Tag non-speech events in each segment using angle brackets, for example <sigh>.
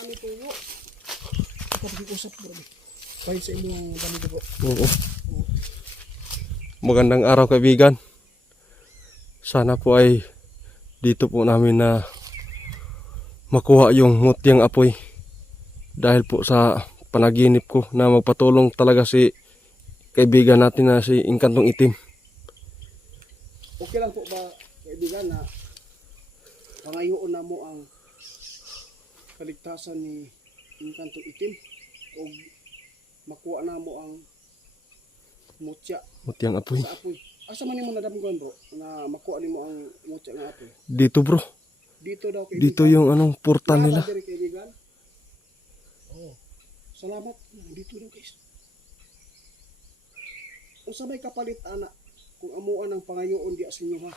Marami tuyo. Ito pag-iusap bro. Kahit sa inyong dami bro. Oo. Magandang araw kaibigan. Sana po ay dito po namin na makuha yung mutyang apoy. Dahil po sa panaginip ko na magpatulong talaga si kaibigan natin na si Inkantong Itim. Okay lang po ba kaibigan na pangayoon na mo ang kaligtasan ni Inkanto Itim o makuha na mo ang mutya Mutyang apoy. sa apoy. Asa man mo nadamgan bro na makuha nimo ang mutya ng apoy? Dito bro. Dito daw kaibigan. Dito yung anong portal nila. Kaibigan. Oh. Salamat. Dito daw guys. Unsa may kapalit ana kung amuan ang pangayoon di sa inyo ha.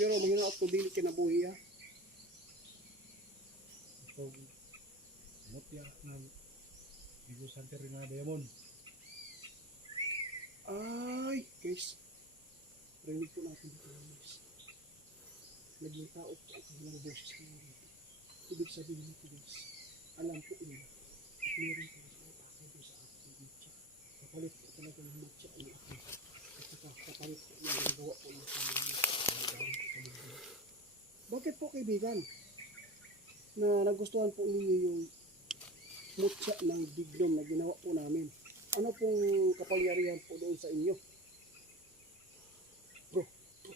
Pero mahinaot ko dili kinabuhi ha. Mutya ng Ibu Santa Rina Diamond. Ay, guys. Rinig po natin dito guys. Naging tao po ang kanilang boses ko. Ibig sabihin nito guys. Alam po nila. At meron po sila pakay sa ating mutya. Kapalit po talaga ng mutya ang ako. At saka kapalit po yung nagawa po ng kanilang Bakit po kaibigan? Na nagustuhan po ninyo yung mutya ng diglom na ginawa po namin. Ano pong kapangyarihan po doon sa inyo? Bro, bro,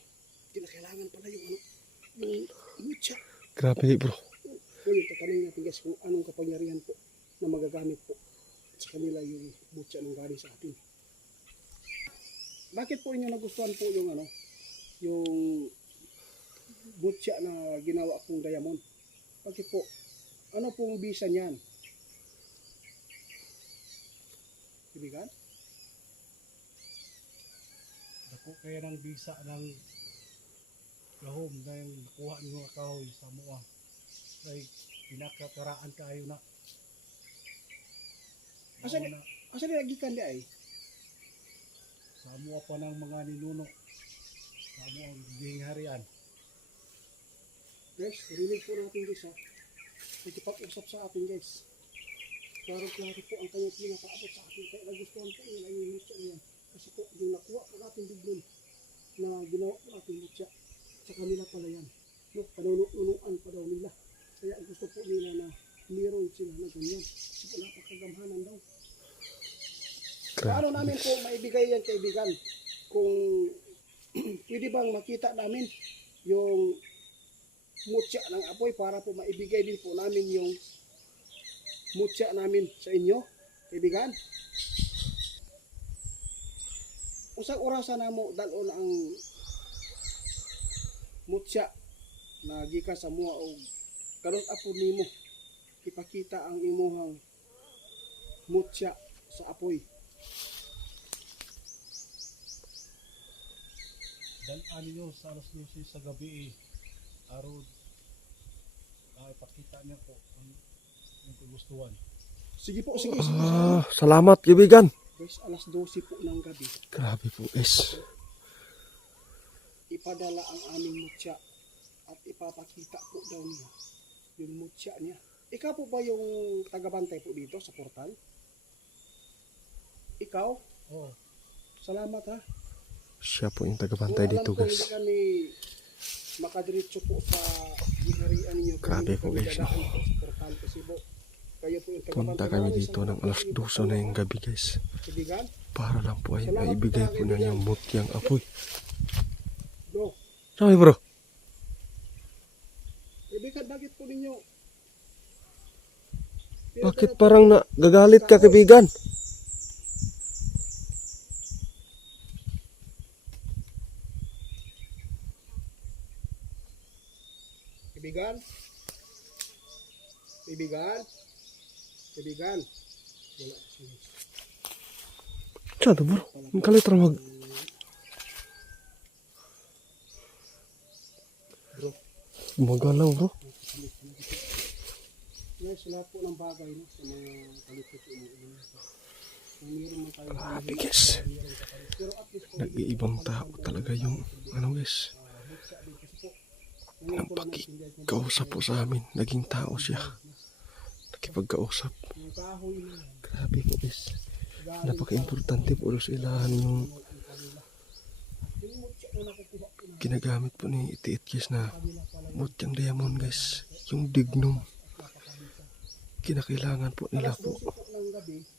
kinakailangan pala yung ano, yung mutya. Grabe bro. Ngayon, tatanungin natin guys kung anong kapangyarihan po na magagamit po sa kanila yung mutya ng galing sa atin. Bakit po inyo nagustuhan po yung ano, yung mutya na ginawa kong diamond? Bakit po? Ano pong bisa niyan? Ibigan? Dako kaya ng bisa ng gahom na yung nakuha niyo nga kahoy sa mua. Kay pinakakaraan kayo na. Asa ni- Asa gikan di ay? sa mua pa ng mga ninuno. Sa mua ang gingharian. Guys, rinig po natin guys ha. Nagkipag-usap sa atin guys. Klaro-klaro po ang kanyang pinakaabot sa atin. Kaya nagustuhan po yung mutya niyan. Kasi po yung nakuha po natin biglon na ginawa po natin mutya. Sa kanila pala yan. No, panununuan pa daw nila. Kaya gusto po nila na meron sila na ganyan. Kasi po napakagamhanan daw. Paano namin po maibigay yan kaibigan? Kung <clears throat> pwede bang makita namin yung mutya ng apoy para po maibigay din po namin yung mutya namin sa inyo, kaibigan. Usang orasan na mo dalon ang mutya na gikan sa mua o karon apo nimo ipakita ang imuhang mutya sa apoy. Niyo sa alas 12 sa gabi eh. Aron ah, ipakita niya po ang yung kagustuhan. Sige po, sige, sige. sige. Ah, salamat kaibigan. Guys, alas 12 po ng gabi. Grabe po guys. ipadala ang aming mutya at ipapakita po daw niya yung mutya niya. Ikaw po ba yung tagabantay po dito sa portal? Ikaw? Oh, Salamat ha. Siya po yung tagabantay Kung dito alam guys. hindi kami makadiretso po sa ginarian ninyo. kung Grabe po, guys, dadaan Punta kami dito ng alas sa inyong 12 na yung gabi guys. Para lang po ay maibigay po na yung mutyang apoy. Sabi bro. Kaibigan, bakit po ninyo Bakit parang nagagalit ka kaibigan? Kaibigan? Kaibigan? Kaibigan? Wala. Siya to bro. Ang kalit ra mag... Bro, Magalaw bro. guys, lahat po ng bagay no, sa mga kalikot sa umuulan. Grabe guys. Nag-iibang tao talaga yung ano guys. ngayon Ang pagkausap po sa amin. Naging tao siya. Makipagkausap. Grabe po guys. Napaka-importante po sa ilahan yung ginagamit po ni Itiit guys na mutyang diamond guys. Yung dignum. Kinakailangan po nila po.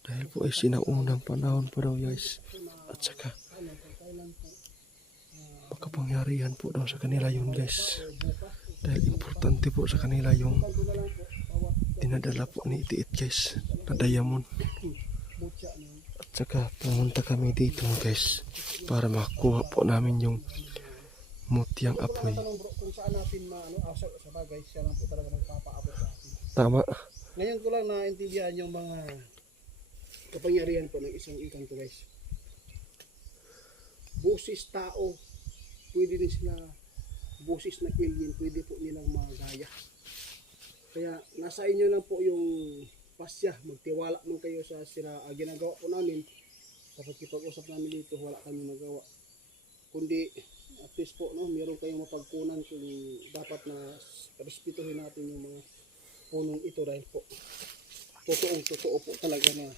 Dahil po ay sinaunang panahon pa daw guys. At saka makapangyarihan po daw sa kanila yun guys. Dahil importante po sa kanila yung dinadala po ni Itiit guys na diamond. At saka pumunta kami dito guys para makakuha po namin yung mutyang apoy. Tama. Ngayon ko lang naintindihan yung mga kapangyarihan po ng isang ikan to guys. Busis tao, pwede din sila busis na alien, pwede po nilang magaya. Kaya nasa inyo lang po yung pasya, magtiwala man kayo sa sila ah, ginagawa po namin. Kapag kipag-usap namin dito, wala kami magawa. Kundi at least po, no, meron kayong mapagkunan kung dapat na respetuhin natin yung mga punong ito dahil po totoong totoo po talaga na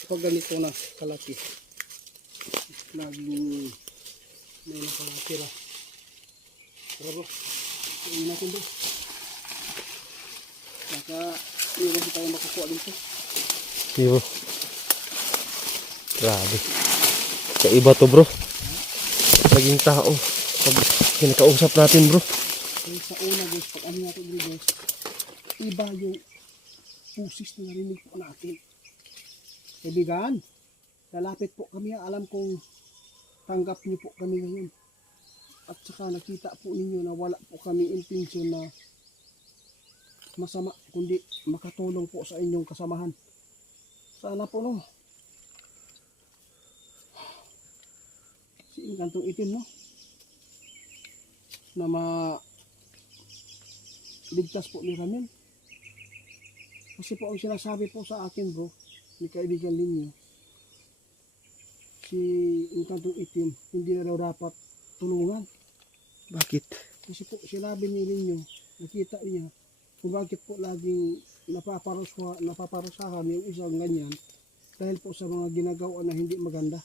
kapag ganito na kalaki laging may nakatira pero bro tingin natin bro baka meron din tayo makukuha dito Yo. Grabe. Kaiba to bro. Naging tao. Pag kinakausap natin bro. kaya sa una guys pag ano natin dito guys iba yung pusis na narinig po natin kaibigan lalapit po kami alam kong tanggap niyo po kami ngayon at saka nakita po ninyo na wala po kami intensyon na masama kundi makatulong po sa inyong kasamahan. Sana po no? Si Inkantong itim no? Na ma ligtas po ni Ramil. Kasi po ang sinasabi po sa akin bro ni kaibigan ninyo si Inkantong itim hindi na daw dapat tulungan. Bakit? kasi po sinabi ni ninyo, nakita niya, kung bakit po laging napaparusahan, napaparusahan yung isang ganyan dahil po sa mga ginagawa na hindi maganda.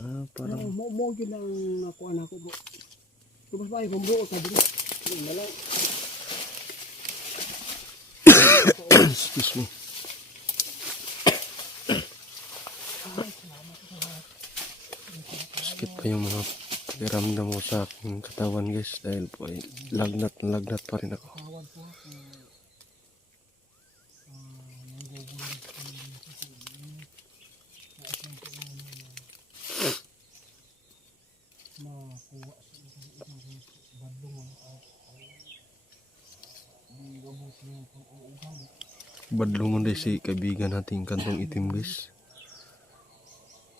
Ah, Parang mo mo gid ang nakuha na ko bro. Tapos ba kung bro ka dito. Yun na lang. <coughs> Excuse me. Sakit pa yung mga pakiramdam mo sa aking katawan guys dahil po ay lagnat na lagnat pa rin ako. Po ako. Ah, nanggugulo ko dito sa inyo. Naisin ko na na makuha sa isang isang bandong ang at di mabuti yung pang-uugali. Badlungon din si kaibigan nating kantong itim guys.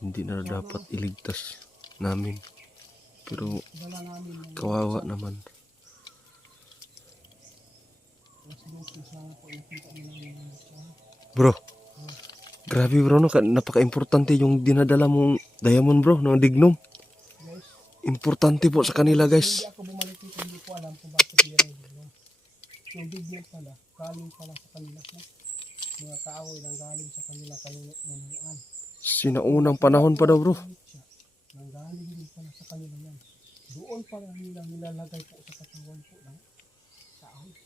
Hindi na dapat iligtas namin. Pero kawawa naman. Bro, grabe bro, no? Ka- napaka-importante yung dinadala mong diamond bro, ng dignum. Importante po sa kanila guys. Hindi ako bumalik hindi ko alam kung bakit. Yung bigyan pala, galing pala sa kanila. No? Mga kaaway nang galing sa kanila kanunuan. Sinaunang panahon pa daw bro. Nang galing din pala sa kanila yan. Doon pala nila nilalagay po sa katawan po ng kaaway.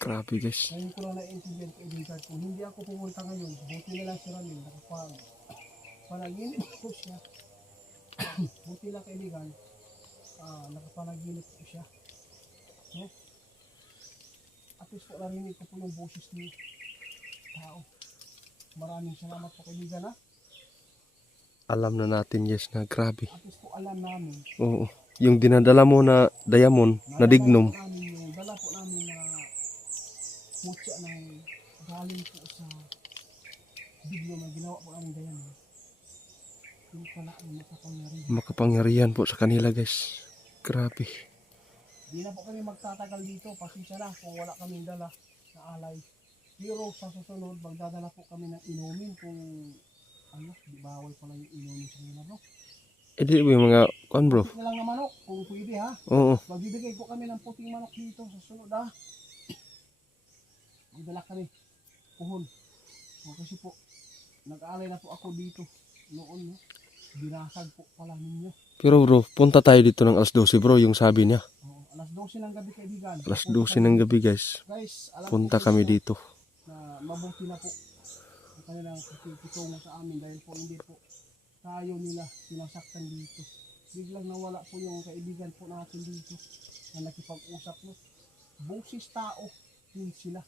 Grabe guys. Ngayon ko lang naiintindihan ko kaibigan kung hindi ako pumunta ngayon, buti na lang si Ramil, nakapag panaginip ko siya. <coughs> buti lang kaibigan, ah, nakapanaginip ko siya. No? At least po narinig ko po yung boses ni tao. Maraming salamat po kaibigan ha. Alam na natin yes na grabe. At least po alam namin. Oo. Yung dinadala mo na diamond, na dignum. Dala po namin yung, dala po namin na mutya na galing po sa dignum na ginawa po namin ganyan. Yung pala ang makapangyarihan. Makapangyarihan po sa kanila guys. Grabe. Di na po kami magtatagal dito. Pasensya na kung wala kaming dala na alay. Pero sa susunod, magdadala po kami ng inumin kung ano, di bawal pala yung inumin sa kanila bro. Eh di yung mga, kuan bro? Na lang na manok, kung pwede ha. Oo. Magbibigay po kami ng puting manok dito sa sunod ha. Magdala kami. Puhon nag-alay na po ako dito noon, no? Binasag po pala ninyo. Pero bro, punta tayo dito ng alas 12 bro, yung sabi niya. Oo, alas 12 ng gabi kaibigan. Alas Punta 12 ng gabi guys. Guys, alam Punta kami dito. Na mabuti na po ang kanilang pakikitungo sa amin dahil po hindi po tayo nila sinasaktan dito. Biglang nawala po yung kaibigan po natin dito na nakipag-usap no. Boses tao, yun sila.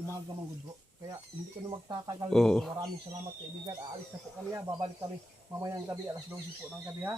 Umaga mga good bro. Kaya hindi ko na magtatagal. Oo. Maraming salamat kaibigan. Aalis na po kami ha. Babalik kami mamayang gabi alas 12 po ng gabi ha.